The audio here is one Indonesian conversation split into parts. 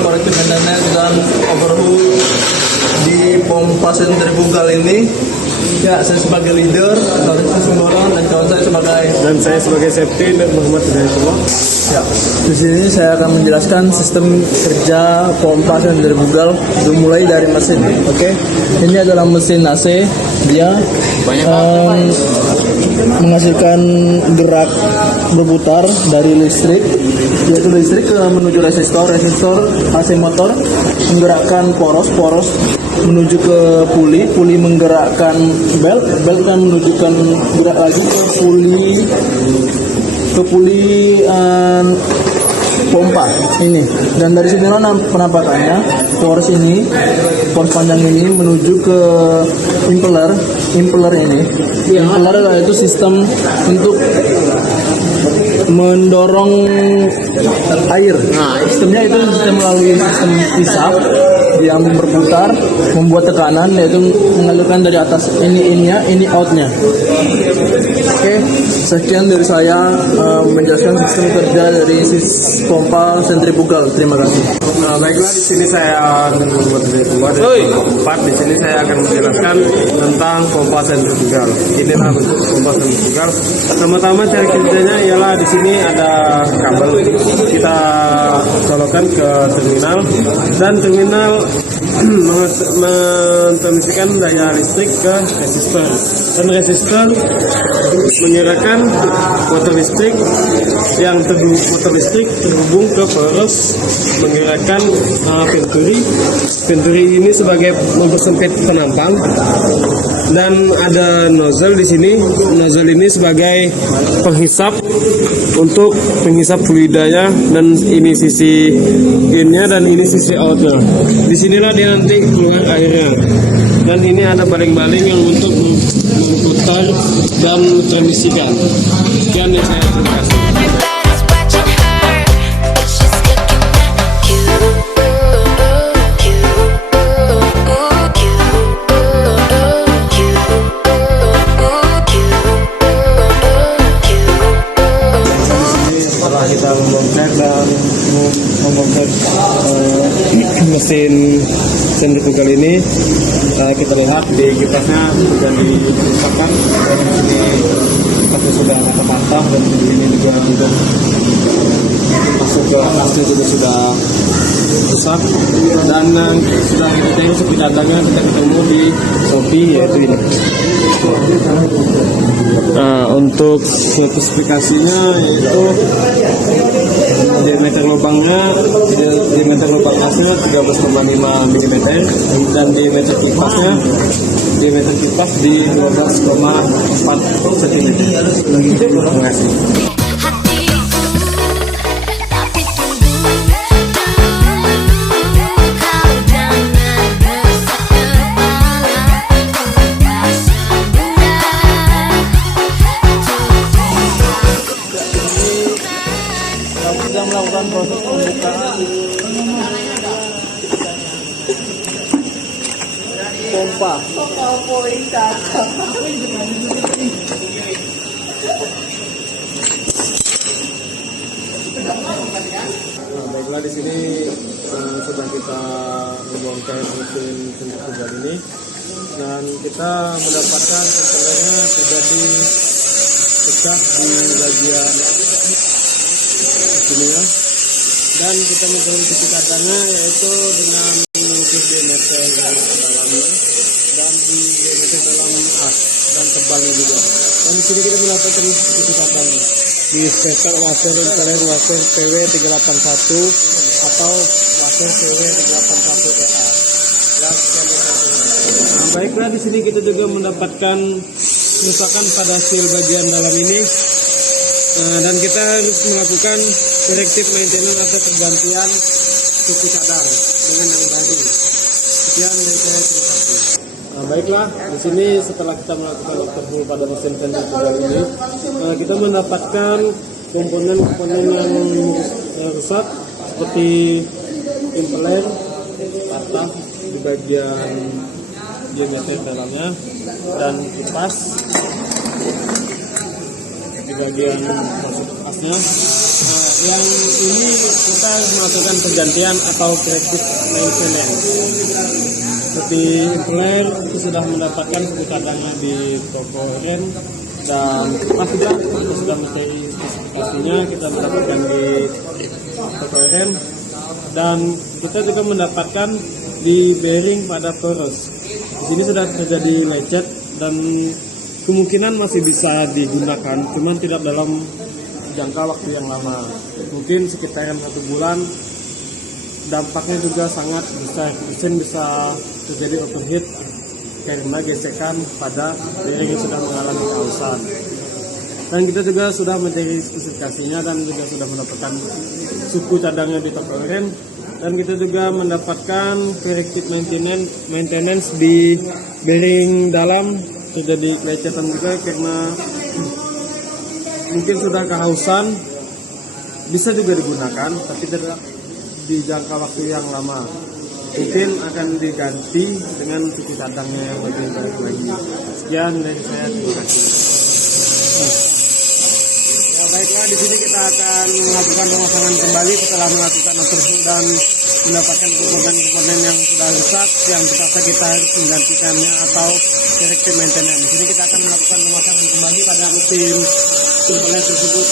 korektif maintenance dan overhaul di pompa sentrifugal ini. Ya, saya sebagai leader, Taufik Sumborong, dan kawan saya sebagai safety dan Muhammad Hidayatullah. Ya, di sini saya akan menjelaskan sistem kerja pompa sentrifugal dimulai dari mesin. Oke, ini adalah mesin AC. Dia menghasilkan gerak berputar dari listrik, yaitu listrik menuju resistor AC motor menggerakkan poros menuju ke puli menggerakkan belt kan menunjukkan gerak lagi ke puli pompa ini, dan dari sini penampakannya poros panjang ini menuju ke impeller ini. Impeller itu sistem untuk mendorong air. Sistemnya itu melalui sistem pisap yang berputar membuat tekanan, yaitu mengalirkan dari atas ini outnya. Oke, sekian dari saya menjelaskan sistem kerja dari pompa sentrifugal. Terima kasih. Baiklah, di sini saya membuat video keempat. Di sini saya akan menjelaskan tentang pompa sentrifugal. Inilah bentuk pompa sentrifugal. Pertama-tama cara kerjanya ialah di sini ada kabel, kita colokkan ke terminal, dan terminal mentransmisikan daya listrik ke resistor, dan resistor menyerahkan motor listrik terhubung ke poros menggerakkan venturi ini sebagai mempersempit penampang, dan ada nozzle di sini. Nozzle ini sebagai penghisap untuk menghisap fluidanya, dan ini sisi innya dan ini sisi outnya. Disinilah dia nanti keluar airnya, dan ini ada baling-baling yang untuk memutar dan mentransmisikan. Sekian yang saya terima kasih. Kita membongkar mesin sentrifugal ini, kita lihat di kipasnya sudah dirusakkan, dan di sini kipasnya sudah patah, dan di sini juga untuk masuk ke asnya juga sudah rusak, dan sudah kita tengok seperti datangnya kita ketemu di Shopee, yaitu ini. Untuk spesifikasinya yaitu diameter lubangnya, diameter lubang asnya 13,5 mm, dan diameter kipas di 12,4 cm. Terima kasih. Sedang melakukan proses pembukaan pompa. Baiklah, di sini sudah kita membongkar mesin sentrifugal ini, dan kita mendapatkan komponennya terjadi pecah di bagian sini ya, dan kita memverifikasi katanya yaitu dengan mengukir diameter dalamnya dan di diameter dalam as dan tebalnya juga, dan di sini kita mendapatkan titik katanya di spesial washer PW 381 atau washer PW 381 EA. Nah, baiklah, di sini kita juga mendapatkan kerusakan pada seal bagian dalam ini. Dan kita harus melakukan corrective maintenance atau pergantian cuci cadang dengan yang baru. Sekian dari saya, terima kasih. Baiklah, di sini setelah kita melakukan overhaul pada mesin sentrifugal ini, kita mendapatkan komponen-komponen yang rusak seperti impeller patah di bagian diameter dalamnya, dan kipas di bagian masuk asnya. Yang ini kita harus melakukan pergantian atau corrective maintenance. Seperti influencer itu sudah mendapatkan buku cadangnya di toko Ren, dan pas juga kita sudah mencari spesifikasinya, kita mendapatkan di toko Ren, dan kita juga mendapatkan di bearing pada poros. Di sini sudah terjadi lecet dan kemungkinan masih bisa digunakan, cuman tidak dalam jangka waktu yang lama, mungkin sekitaran 1 bulan. Dampaknya juga sangat besar, mesin bisa terjadi overheat karena gesekan pada bearing yang sudah mengalami keausan. Dan kita juga sudah mencari spesifikasinya dan juga sudah mendapatkan suku cadangnya di toko Ren, dan kita juga mendapatkan corrective maintenance di bearing dalam. Terjadi kelecetan juga karena mungkin sudah kehausan, bisa juga digunakan tapi tidak di jangka waktu yang lama, mungkin akan diganti dengan suku cadangnya yang lebih baik lagi. Sekian dari saya, terima kasih. Ya baiklah, di sini kita akan melakukan pemasangan kembali setelah melakukan overhaul dan mendapatkan komponen-komponen yang sudah rusak yang terpaksa kita harus menggantikannya atau corrective maintenance. Di sini kita akan melakukan pemasangan kembali pada mesin komponen tersebut.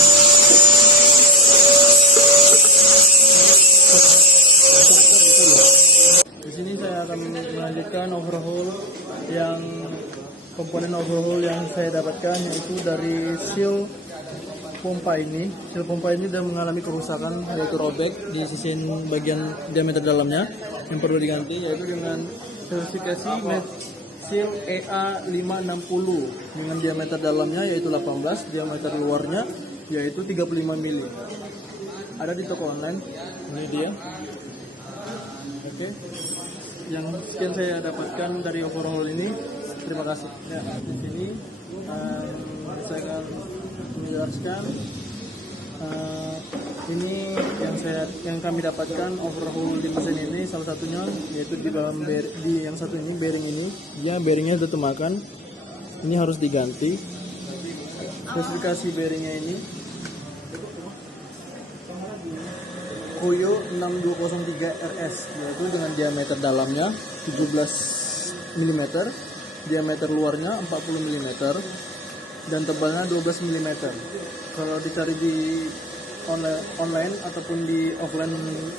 Di sini saya akan melanjutkan overhaul yang komponen overhaul yang saya dapatkan, yaitu dari seal pompa ini. Seal pompa ini sudah mengalami kerusakan, yaitu robek di sisi bagian diameter dalamnya yang perlu diganti, yaitu dengan spesifikasi seal EA560 dengan diameter dalamnya yaitu 18, diameter luarnya yaitu 35 mili. Ada di toko online, ini dia. Oke, yang sekian saya dapatkan dari overhaul ini. Terima kasih. Ya, di sini saya akan menjelaskan ini yang kami dapatkan overhaul di mesin ini. Salah satunya yaitu di dalam yang satu ini, bearing ini, dia bearingnya sudah temakan, ini harus diganti. Spesifikasi bearingnya ini Koyo 6203 RS, yaitu dengan diameter dalamnya 17 mm, diameter luarnya 40 mm, dan tebalnya 12 mm. Kalau dicari di online ataupun di offline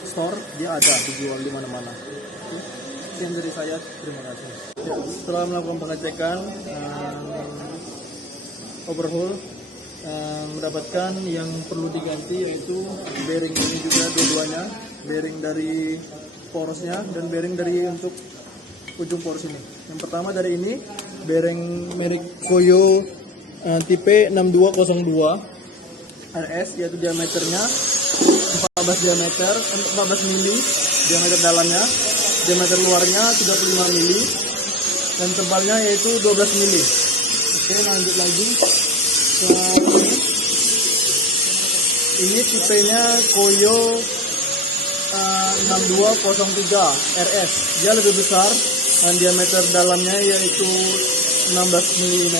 store, dia ada dijual di mana-mana. Sekian dari saya, terima kasih. Ya, setelah melakukan pengecekan overhaul, mendapatkan yang perlu diganti, yaitu bearing ini juga dua-duanya, bearing dari porosnya dan bearing dari untuk ujung poros ini. Yang pertama dari ini, bearing merek Koyo tipe 6202 RS, yaitu diameternya 14 mili, diameter dalamnya, diameter luarnya 35 mili, dan tebalnya yaitu 12 mili. Oke, lanjut lagi. Ini tipenya Koyo 6203 RS, dia lebih besar dan diameter dalamnya yaitu 16 mm,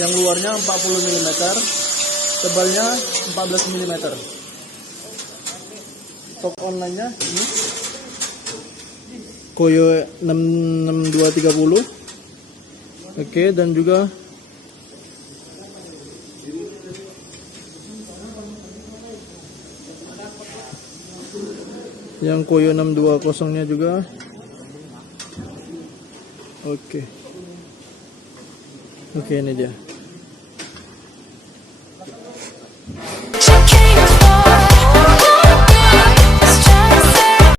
yang luarnya 40 mm, tebalnya 14 mm. Stok online-nya ini Koyo 66230. Oke, dan juga yang Koyo 620-nya juga. Oke, ini dia.